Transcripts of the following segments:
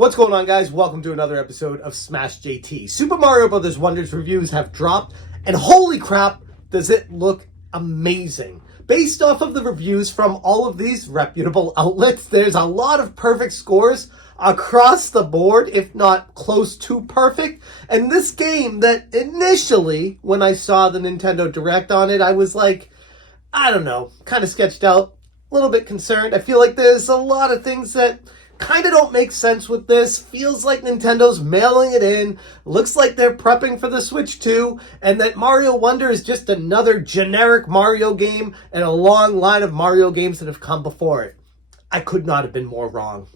What's going on, guys? Welcome to another episode of Smash JT. Super Mario Bros. Wonder's reviews have dropped, and holy crap, does it look amazing. Based off of the reviews from all of these reputable outlets, there's a lot of perfect scores across the board, if not close to perfect. And this game that initially, when I saw the Nintendo Direct on it, I was like, I don't know, kind of sketched out, a little bit concerned. I feel like there's a lot of things that kind of don't make sense with this. Feels like Nintendo's mailing it in. Looks like they're prepping for the Switch 2, and that Mario Wonder is just another generic Mario game and a long line of Mario games that have come before it. I could not have been more wrong.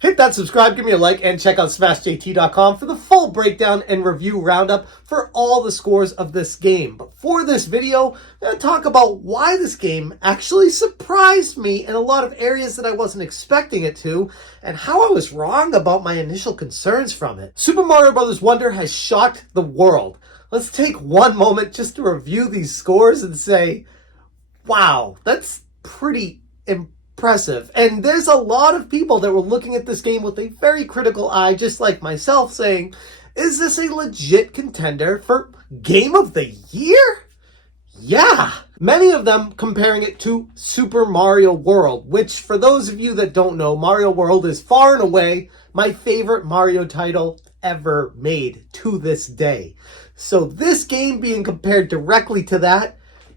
Hit that subscribe, give me a like, and check out smashjt.com for the full breakdown and review roundup for all the scores of this game. But for this video, I'm going to talk about why this game actually surprised me in a lot of areas that I wasn't expecting it to, and how I was wrong about my initial concerns from it. Super Mario Bros. Wonder has shocked the world. Let's take one moment just to review these scores and say, wow, that's pretty impressive. And there's a lot of people that were looking at this game with a very critical eye, just like myself, saying, is this a legit contender for Game of the Year? Yeah. Many of them comparing it to Super Mario World, which for those of you that don't know, Mario World is far and away my favorite Mario title ever made to this day. So this game being compared directly to that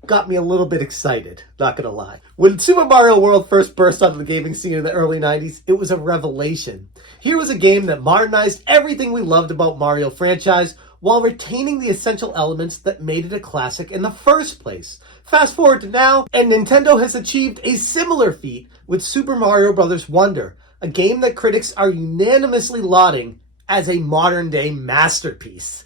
got me a little bit excited, not gonna lie. When Super Mario World first burst onto the gaming scene in the early 90s, it was a revelation. Here was a game that modernized everything we loved about Mario franchise while retaining the essential elements that made it a classic in the first place. Fast forward to now, and Nintendo has achieved a similar feat with Super Mario Bros. Wonder, a game that critics are unanimously lauding as a modern-day masterpiece.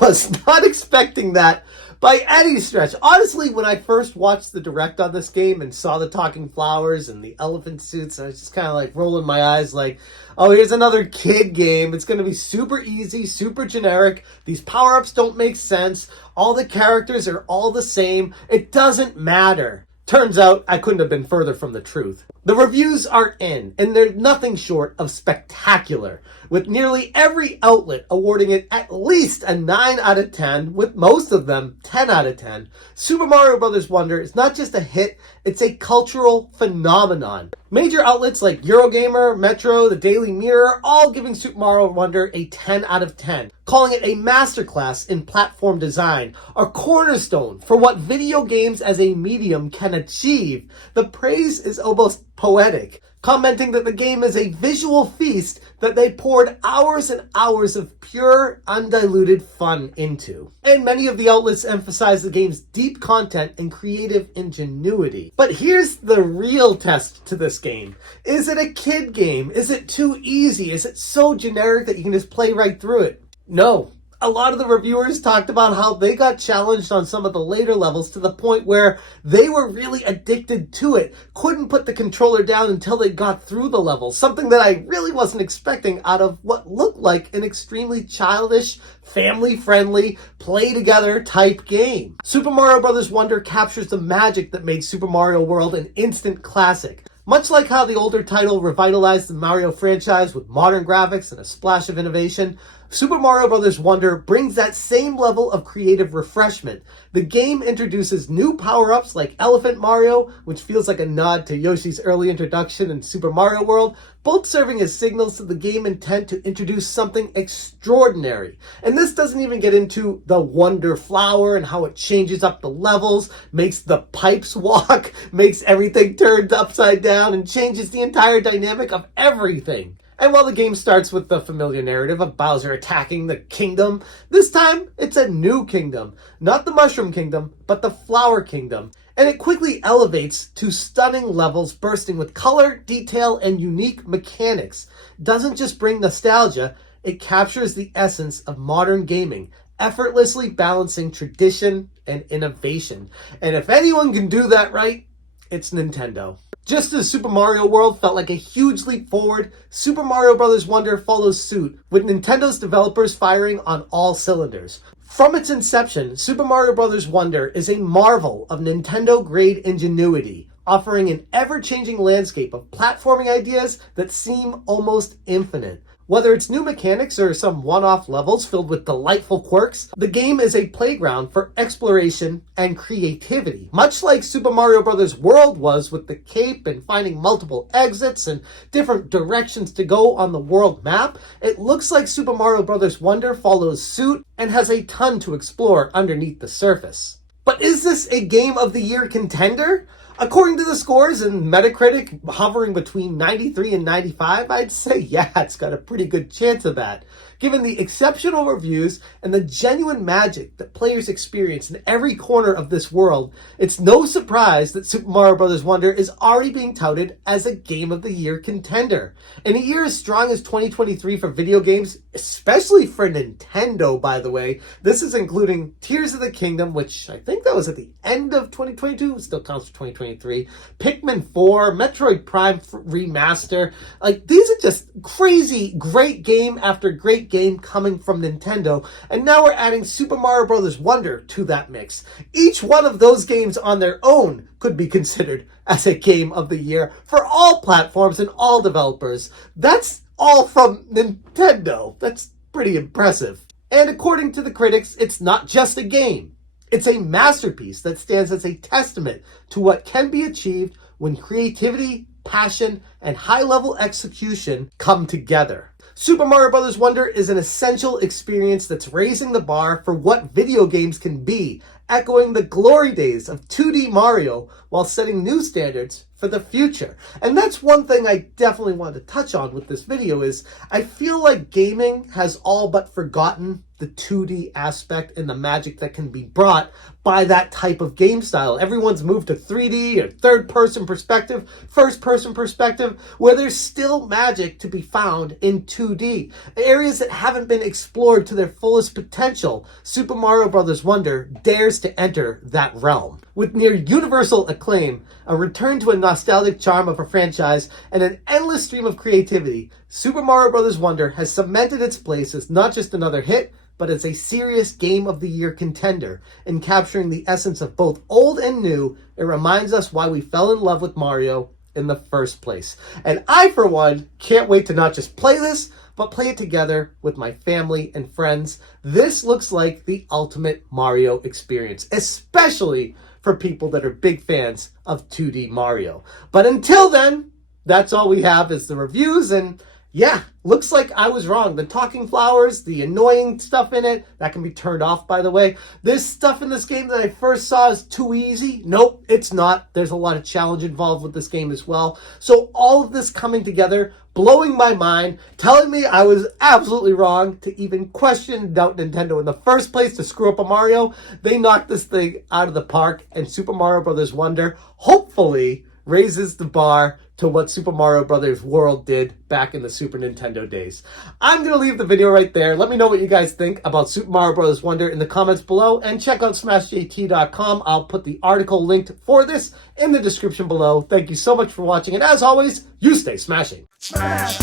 Was not expecting that by any stretch. Honestly, when I first watched the Direct on this game and saw the talking flowers and the elephant suits, I was just kind of like rolling my eyes like, oh, here's another kid game. It's going to be super easy, super generic. These power-ups don't make sense. All the characters are all the same. It doesn't matter. Turns out I couldn't have been further from the truth. The reviews are in, and they're nothing short of spectacular, with nearly every outlet awarding it at least a 9 out of 10, with most of them 10 out of 10. Super Mario Bros. Wonder is not just a hit, it's a cultural phenomenon. Major outlets like Eurogamer, Metro, the Daily Mirror, all giving Super Mario Wonder a 10 out of 10, calling it a masterclass in platform design, a cornerstone for what video games as a medium can achieve. The praise is almost poetic, commenting that the game is a visual feast that they poured hours and hours of pure, undiluted fun into. And many of the outlets emphasize the game's deep content and creative ingenuity. But here's the real test to this game. Is it a kid game? Is it too easy? Is it so generic that you can just play right through it? No. A lot of the reviewers talked about how they got challenged on some of the later levels to the point where they were really addicted to it, couldn't put the controller down until they got through the level, something that I really wasn't expecting out of what looked like an extremely childish, family-friendly, play-together type game. Super Mario Bros. Wonder captures the magic that made Super Mario World an instant classic. Much like how the older title revitalized the Mario franchise with modern graphics and a splash of innovation, Super Mario Bros. Wonder brings that same level of creative refreshment. The game introduces new power-ups like Elephant Mario, which feels like a nod to Yoshi's early introduction in Super Mario World, both serving as signals to the game intent to introduce something extraordinary. And this doesn't even get into the Wonder Flower and how it changes up the levels, makes the pipes walk, makes everything turned upside down, and changes the entire dynamic of everything. And while the game starts with the familiar narrative of Bowser attacking the kingdom, this time it's a new kingdom. Not the Mushroom Kingdom, but the Flower Kingdom. And it quickly elevates to stunning levels bursting with color, detail, and unique mechanics. Doesn't just bring nostalgia, it captures the essence of modern gaming, effortlessly balancing tradition and innovation. And if anyone can do that right, it's Nintendo. Just as Super Mario World felt like a huge leap forward, Super Mario Bros. Wonder follows suit, with Nintendo's developers firing on all cylinders. From its inception, Super Mario Bros. Wonder is a marvel of Nintendo-grade ingenuity, offering an ever-changing landscape of platforming ideas that seem almost infinite. Whether it's new mechanics or some one-off levels filled with delightful quirks, the game is a playground for exploration and creativity. Much like Super Mario Bros. World was with the cape and finding multiple exits and different directions to go on the world map, it looks like Super Mario Bros. Wonder follows suit and has a ton to explore underneath the surface. But is this a Game of the Year contender? According to the scores and Metacritic hovering between 93 and 95, I'd say yeah, it's got a pretty good chance of that. Given the exceptional reviews and the genuine magic that players experience in every corner of this world, it's no surprise that Super Mario Bros. Wonder is already being touted as a Game of the Year contender. In a year as strong as 2023 for video games, especially for Nintendo, by the way, this is including Tears of the Kingdom, which I think that was at the end of 2022, still counts for 2023, Pikmin 4, Metroid Prime Remaster. Like, these are just crazy, great game after great game coming from Nintendo, and now we're adding Super Mario Bros. Wonder to that mix. Each one of those games on their own could be considered as a Game of the Year for all platforms and all developers. That's all from Nintendo. That's pretty impressive. And according to the critics, it's not just a game. It's a masterpiece that stands as a testament to what can be achieved when creativity, passion, and high-level execution come together. Super Mario Bros. Wonder is an essential experience that's raising the bar for what video games can be, echoing the glory days of 2D Mario while setting new standards for the future. And that's one thing I definitely wanted to touch on with this video is I feel like gaming has all but forgotten the 2D aspect and the magic that can be brought by that type of game style. Everyone's moved to 3D or third-person perspective, first-person perspective, where there's still magic to be found in 2D. Areas that haven't been explored to their fullest potential. Super Mario Bros. Wonder dares to enter that realm. With near universal acclaim, a return to a nostalgic charm of a franchise, and an endless stream of creativity, Super Mario Bros. Wonder has cemented its place as not just another hit, but as a serious Game of the Year contender. In capturing the essence of both old and new, it reminds us why we fell in love with Mario in the first place. And I, for one, can't wait to not just play this, but play it together with my family and friends. This looks like the ultimate Mario experience, especially for people that are big fans of 2D Mario. But until then, that's all we have is the reviews, and yeah, looks like I was wrong. The talking flowers, the annoying stuff in it, that can be turned off, by the way. This stuff in this game that I first saw is too easy. Nope, it's not. There's a lot of challenge involved with this game as well. So all of this coming together, blowing my mind, telling me I was absolutely wrong to even question and doubt Nintendo in the first place to screw up a Mario. They knocked this thing out of the park, and Super Mario Bros. Wonder hopefully raises the bar to what Super Mario Bros. World did back in the Super Nintendo days. I'm going to leave the video right there. Let me know what you guys think about Super Mario Bros. Wonder in the comments below, and check out smashjt.com. I'll put the article linked for this in the description below. Thank you so much for watching, and as always, you stay smashing. Smash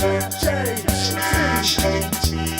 JT.